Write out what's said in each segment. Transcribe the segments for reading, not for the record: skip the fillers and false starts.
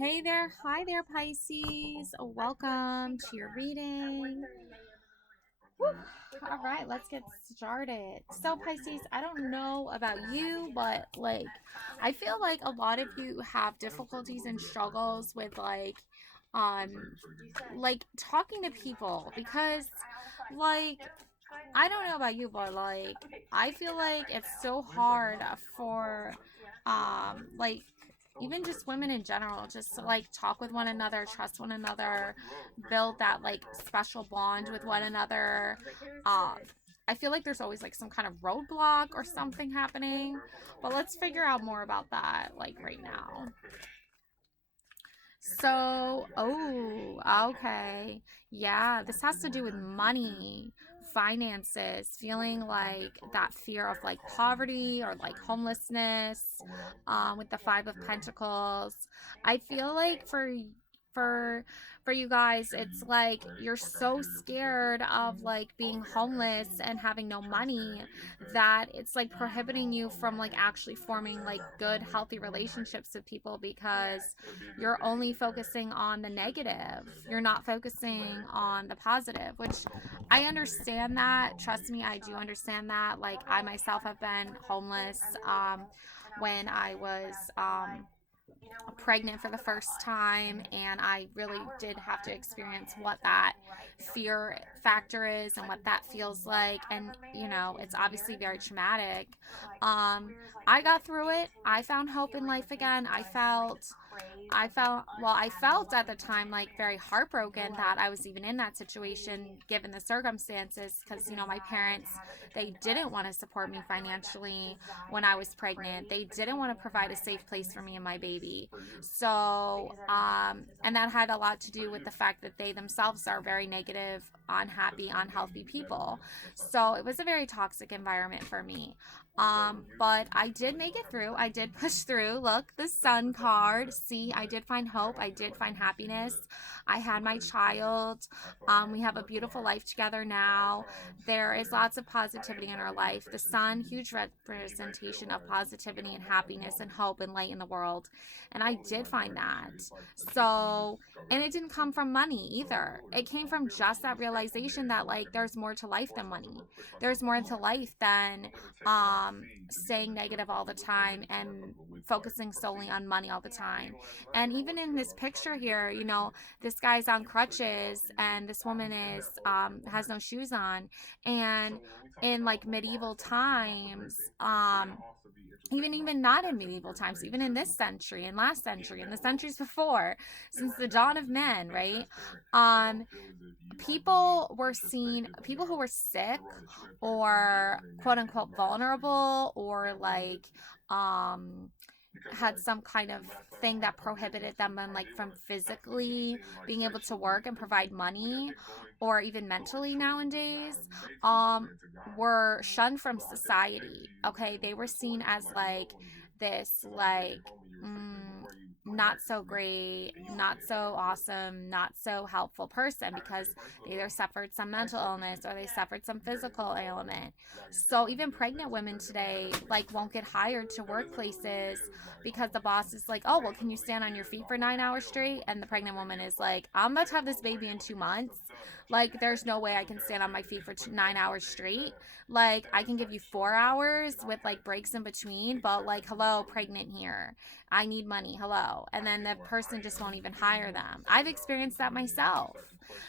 Hey there, hi there, Pisces. Welcome to your reading. Whew. All right, let's get started. So, Pisces, I don't know about you, but I feel like a lot of you have difficulties and struggles with um, talking to people because, like, I don't know about you, but I feel like it's so hard for like even just women in general just to talk with one another, trust one another, build that special bond with one another. Um I feel like there's always some kind of roadblock or something happening, but let's figure out more about that right now. So, okay. Yeah, this has to do with money, finances, feeling like that fear of poverty or homelessness, with the Five of Pentacles. I feel like for for you guys, it's like you're so scared of being homeless and having no money that it's prohibiting you from actually forming good healthy relationships with people because you're only focusing on the negative. You're not focusing on the positive, which I understand that. Trust me, I do understand that. I myself have been homeless when I was pregnant for the first time, and I really did have to experience what that fear factor is and what that feels like. And it's obviously very traumatic. I got through it. I found hope in life again. I felt at the time very heartbroken that I was even in that situation given the circumstances, because my parents, they didn't want to support me financially when I was pregnant. They didn't want to provide a safe place for me and my baby. So, and that had a lot to do with the fact that they themselves are very negative, unhappy, unhealthy people. So it was a very toxic environment for me. But I did make it through. I did push through. Look, the sun card. See, I did find hope. I did find happiness. I had my child. We have a beautiful life together now. There is lots of positivity in our life. The sun, huge representation of positivity and happiness and hope and light in the world. And I did find that. So, and it didn't come from money either. It came from just that realization that there's more to life than money. There's more to life than staying negative all the time and focusing solely on money all the time. And even in this picture here, this guy's on crutches and this woman is has no shoes on. And in medieval times, even not in medieval times, even in this century and last century and the centuries before, since the dawn of men, right? um people who were sick or quote unquote vulnerable, or um had some kind of thing that prohibited them from physically being able to work and provide money, or even mentally nowadays, um were shunned from society. Okay, they were seen as this not so great, not so awesome, not so helpful person because they either suffered some mental illness or they suffered some physical ailment. So even pregnant women today won't get hired to workplaces because the boss is like, "Oh, well, can you stand on your feet for 9 hours straight?" And the pregnant woman is like, "I'm about to have this baby in 2 months. There's no way I can stand on my feet for 9 hours straight. I can give you 4 hours with breaks in between, but hello, pregnant here. I need money. Hello." And then the person just won't even hire them. I've experienced that myself.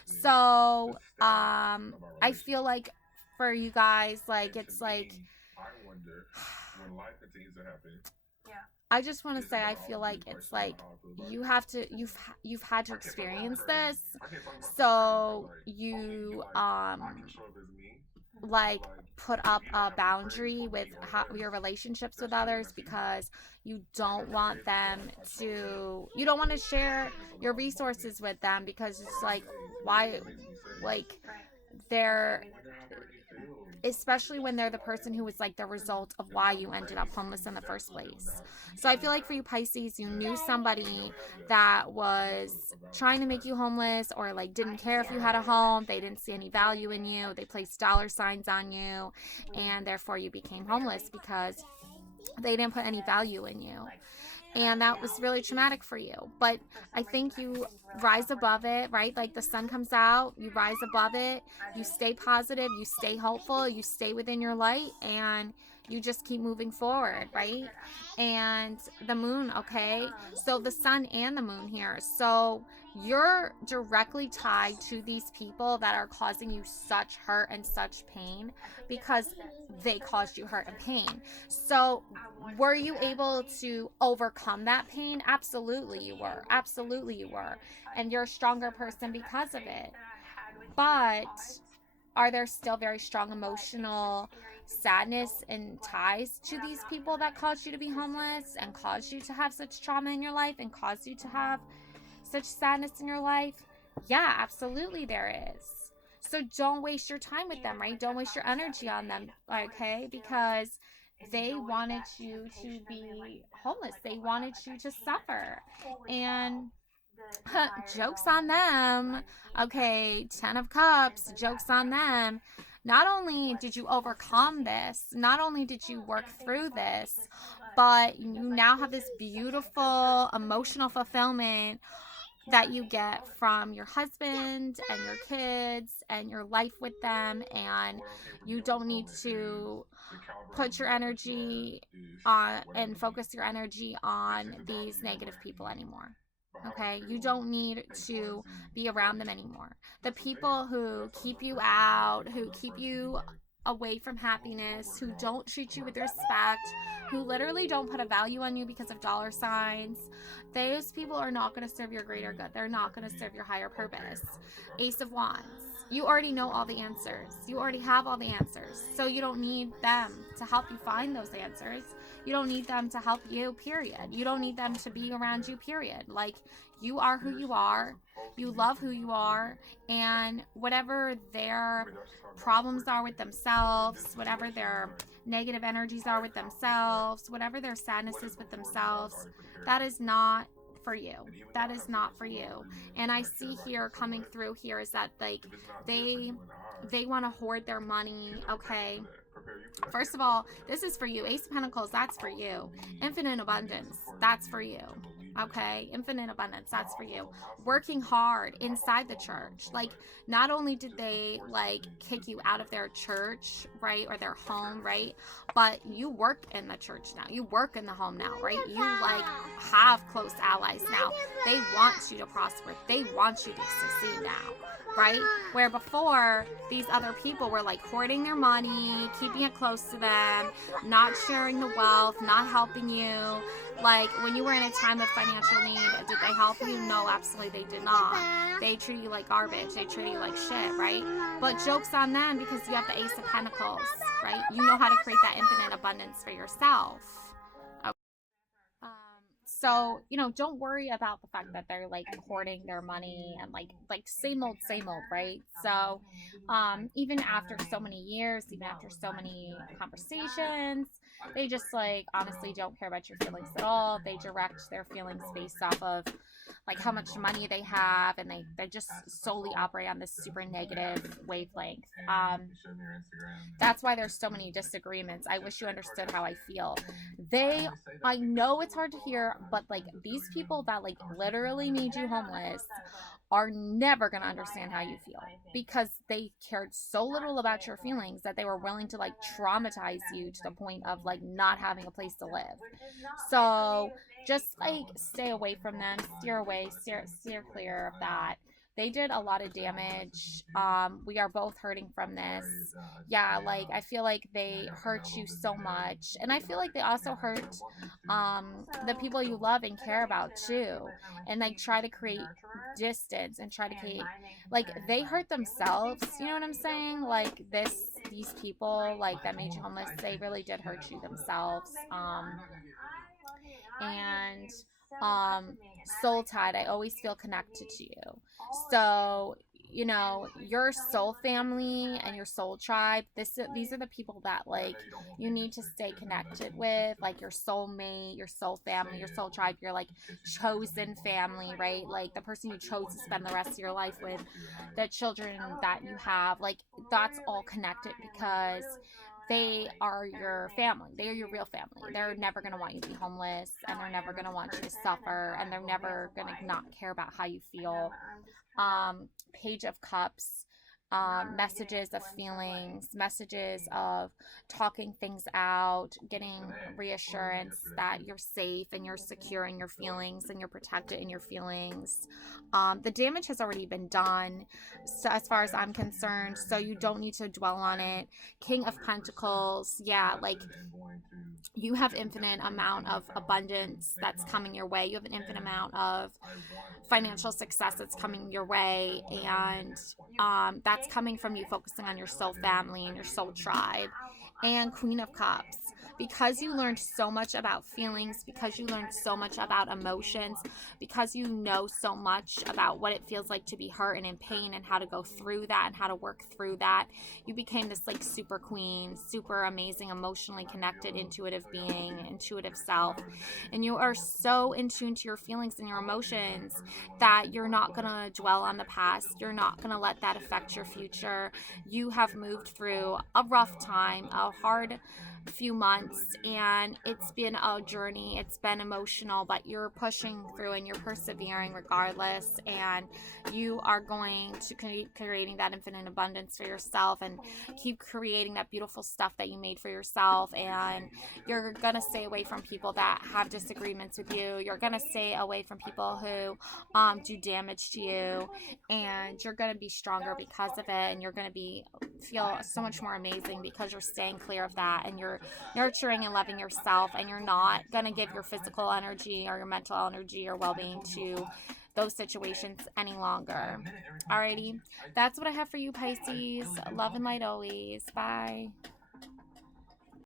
So, I feel like for you guys, it's I just want to say I feel like it's you've had to experience this, so you like put up a boundary with your relationships with others because you don't want to share your resources with them because it's why, like they're especially when they're the person who was the result of why you ended up homeless in the first place. So I feel like for you Pisces, you knew somebody that was trying to make you homeless, or didn't care if you had a home. They didn't see any value in you. They placed dollar signs on you, and therefore you became homeless because they didn't put any value in you. and that was really traumatic for you. But I think you rise above it, right? Like the sun comes out, you rise above it, you stay positive, you stay hopeful, you stay within your light, and you just keep moving forward, right? And the moon, okay? So the sun and the moon here. So you're directly tied to these people that are causing you such hurt and such pain because they caused you hurt and pain. So were you able to overcome that pain? Absolutely you were. Absolutely you were. And you're a stronger person because of it. But are there still very strong emotional sadness and ties to these people that caused you to be homeless and caused you to have such trauma in your life and caused you to have such sadness in your life? Yeah, absolutely there is. So don't waste your time with them, right? Don't waste your energy on them, okay? Because they wanted you to be homeless. They wanted you to suffer. And jokes on them. Okay, 10 of Cups, jokes on them. Not only did you overcome this, not only did you work through this, but you now have this beautiful emotional fulfillment that you get from your husband and your kids and your life with them, and you don't need to put your energy on and focus your energy on these negative people anymore. Okay, you don't need to be around them anymore. The people who keep you out, who keep you away from happiness, who don't treat you with respect, who literally don't put a value on you because of dollar signs, those people are not going to serve your greater good. They're not going to serve your higher purpose. Ace of Wands. You already know all the answers. You already have all the answers. So you don't need them to help you find those answers. You don't need them to help you, period. You don't need them to be around you, period. Like, you are who you are. You love who you are. And whatever their problems are with themselves, whatever their negative energies are with themselves, whatever their sadness is with themselves, that is not for you. That is not for you. And I see here coming through here is that like they want to hoard their money, okay? First of all, this is for you. Ace of Pentacles, that's for you. Infinite abundance, that's for you. Okay, infinite abundance, that's for you. Working hard inside the church. Like, not only did they like kick you out of their church, right, or their home, right, but you work in the church now. You work in the home now, right? You like have close allies now. They want you to prosper. They want you to succeed now, right? Where before, these other people were like hoarding their money, keeping it close to them, not sharing the wealth, not helping you. Like, when you were in a time of financial need, did they help you? No, absolutely they did not. They treat you like garbage. They treat you like shit, right? But joke's on them because you have the Ace of Pentacles, right? You know how to create that infinite abundance for yourself. Okay. So, don't worry about the fact that they're like hoarding their money and like same old, right? So, even after so many years, even after so many conversations, they just like honestly don't care about your feelings at all. They direct their feelings based off of like how much money they have, and they just solely operate on this super negative wavelength. That's why there's so many disagreements. I wish you understood how I feel. I know it's hard to hear, but like these people that like literally made you homeless are never going to understand how you feel because they cared so little about your feelings that they were willing to like traumatize you to the point of like not having a place to live. So just like stay away from them, steer away, steer clear of that. They did a lot of damage. We are both hurting from this. Yeah, like I feel like they hurt you so much, and I feel like they also hurt the people you love and care about too, and like try to create distance and try to create like they hurt themselves. You know what I'm saying? Like these people like that made you homeless, they really did hurt you themselves. And soul tied, I always feel connected to you. So your soul family and your soul tribe, these are the people that like you need to stay connected with, like your soulmate, your soul family, your soul tribe, your like chosen family, right? Like the person you chose to spend the rest of your life with, the children that you have, like that's all connected because they are your family. They are your real family. They're never going to want you to be homeless, and they're never going to want you to suffer, and they're never going to not care about how you feel. Page of Cups, messages of feelings, messages of talking things out, getting reassurance that you're safe and you're secure in your feelings and you're protected in your feelings. The damage has already been done, so as far as I'm concerned, so you don't need to dwell on it. King of Pentacles, yeah, like you have infinite amount of abundance that's coming your way. You have an infinite amount of financial success that's coming your way, and that's coming from you focusing on your soul family and your soul tribe. And Queen of Cups, because you learned so much about feelings, because you learned so much about emotions, because you know so much about what it feels like to be hurt and in pain and how to go through that and how to work through that, you became this like super queen, super amazing, emotionally connected, intuitive being, intuitive self. And you are so in tune to your feelings and your emotions that you're not going to dwell on the past. You're not going to let that affect your future. You have moved through a rough time, a hard few months, and it's been a journey. It's been emotional, but you're pushing through and you're persevering regardless, and you are going to keep creating that infinite abundance for yourself and keep creating that beautiful stuff that you made for yourself. And you're going to stay away from people that have disagreements with you. You're going to stay away from people who do damage to you, and you're going to be stronger because of it, and you're going to feel so much more amazing because you're staying clear of that, and you're nurturing and loving yourself, and you're not going to give your physical energy or your mental energy or well-being to those situations any longer. Alrighty, that's what I have for you, Pisces. Love and light always. Bye.